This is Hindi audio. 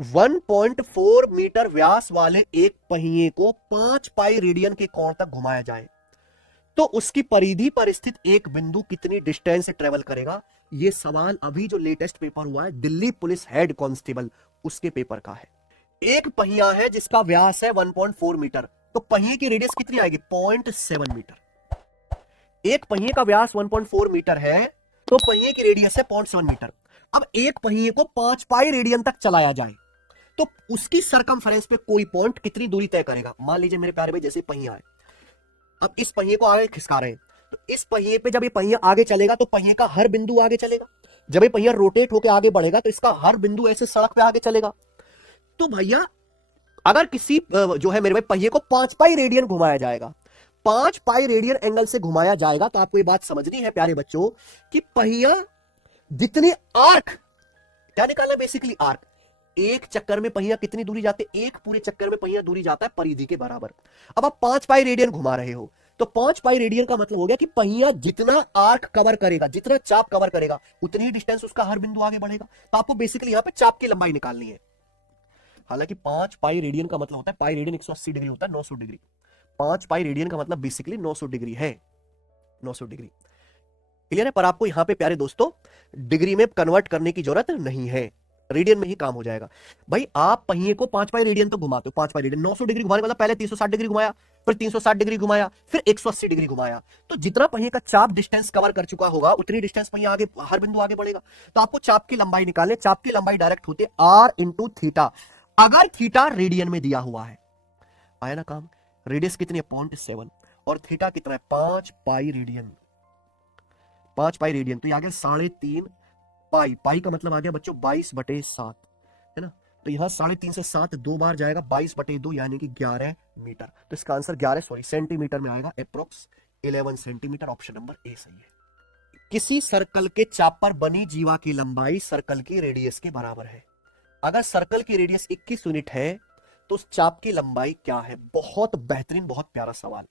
1.4 मीटर व्यास वाले एक पहिए को 5 पाई रेडियन के कोण तक घुमाया जाए तो उसकी परिधि पर स्थित एक बिंदु कितनी डिस्टेंस से ट्रेवल करेगा। यह सवाल अभी जो लेटेस्ट पेपर हुआ है दिल्ली पुलिस हेड कांस्टेबल उसके पेपर का है। एक पहिया है जिसका व्यास है 1.4 मीटर, तो पहिए की रेडियस कितनी आएगी 0.7 मीटर। एक पहिए का व्यास 1.4 मीटर है तो पहिए की रेडियस है 0.7 मीटर। अब एक पहिए को 5 पाई रेडियन तक चलाया जाए तो उसकी सरकमफ्रेंस पे कोई पॉइंट कितनी दूरी तय करेगा। मान लीजिए मेरे प्यारे भाई जैसे पहिया है, अब इस पहिए को आगे खिसका रहे हैं, तो इस पहिए पे जब ये पहिया आगे चलेगा तो पहिए का हर बिंदु आगे चलेगा। जब ये पहिया रोटेट होकर आगे बढ़ेगा तो इसका हर बिंदु ऐसे सड़क पे आगे चलेगा। तो भैया अगर किसी जो है मेरे भाई पहिए को 5 पाई रेडियन घुमाया जाएगा, 5 पाई रेडियन एंगल से घुमाया जाएगा, तो आपको ये बात समझनी है प्यारे बच्चों कि पहिया जितनी आर्क, क्या निकालना बेसिकली आर्क, एक चक्कर में पहिया कितनी दूरी जाते, एक पूरे चक्कर में पहिया दूरी जाता है परिधि के बराबर। अब आप 5 पाई रेडियन घुमा रहे हो तो 5 पाई रेडियन का मतलब हो गया कि पहिया जितना आर्क कवर करेगा, जितना चाप कवर करेगा, उतनी ही डिस्टेंस उसका हर बिंदु आगे बढ़ेगा। तो आपको बेसिकली यहां पे चाप की लंबाई निकालनी है। हालांकि 5 पाई रेडियन का मतलब होता है, पाई रेडियन 180 डिग्री होता है, 900 डिग्री। 5 पाई रेडियन का मतलब बेसिकली 900 डिग्री है, 900 डिग्री। क्लियर है। पर आपको यहां पे प्यारे दोस्तों डिग्री में कन्वर्ट करने की जरूरत नहीं है, रेडियन में ही काम हो जाएगा। भाई आप पहिए को 5 पाई रेडियन तो घुमाते हो, 5 पाई रेडियन 900 डिग्री घुमाने मतलब पहले 360 डिग्री घुमाया, फिर 360 डिग्री घुमाया, फिर 180 डिग्री घुमाया, तो जितना पहिए का चाप डिस्टेंस कवर कर चुका होगा उतनी डिस्टेंस पहिया आगे हर बिंदु आगे बढ़ेगा। तो आपको चाप की लंबाई निकालने, चाप की लंबाई डायरेक्ट होती है आर इंटू थीटा, अगर थीटा रेडियन में दिया हुआ है। आया ना काम। रेडियस कितनी है 0.7 और थीटा कितना है 5 पाई रेडियन, 5 पाई रेडियन, तो ये आ गया 3.5 पाई। पाई का मतलब आ गया बच्चों 22/7, है ना। तो यहां 3.5 से 7 दो बार जाएगा, 22/2 यानी कि 11 मीटर। तो इसका आंसर 11 सॉरी सेंटीमीटर में आएगा, approx 11 centimetre. Option number A सही है। किसी सर्कल के चाप पर बनी जीवा की लंबाई सर्कल की रेडियस के बराबर है। अगर सर्कल की रेडियस 21 यूनिट है तो उस चाप की लंबाई क्या है। बहुत बेहतरीन, बहुत प्यारा सवाल।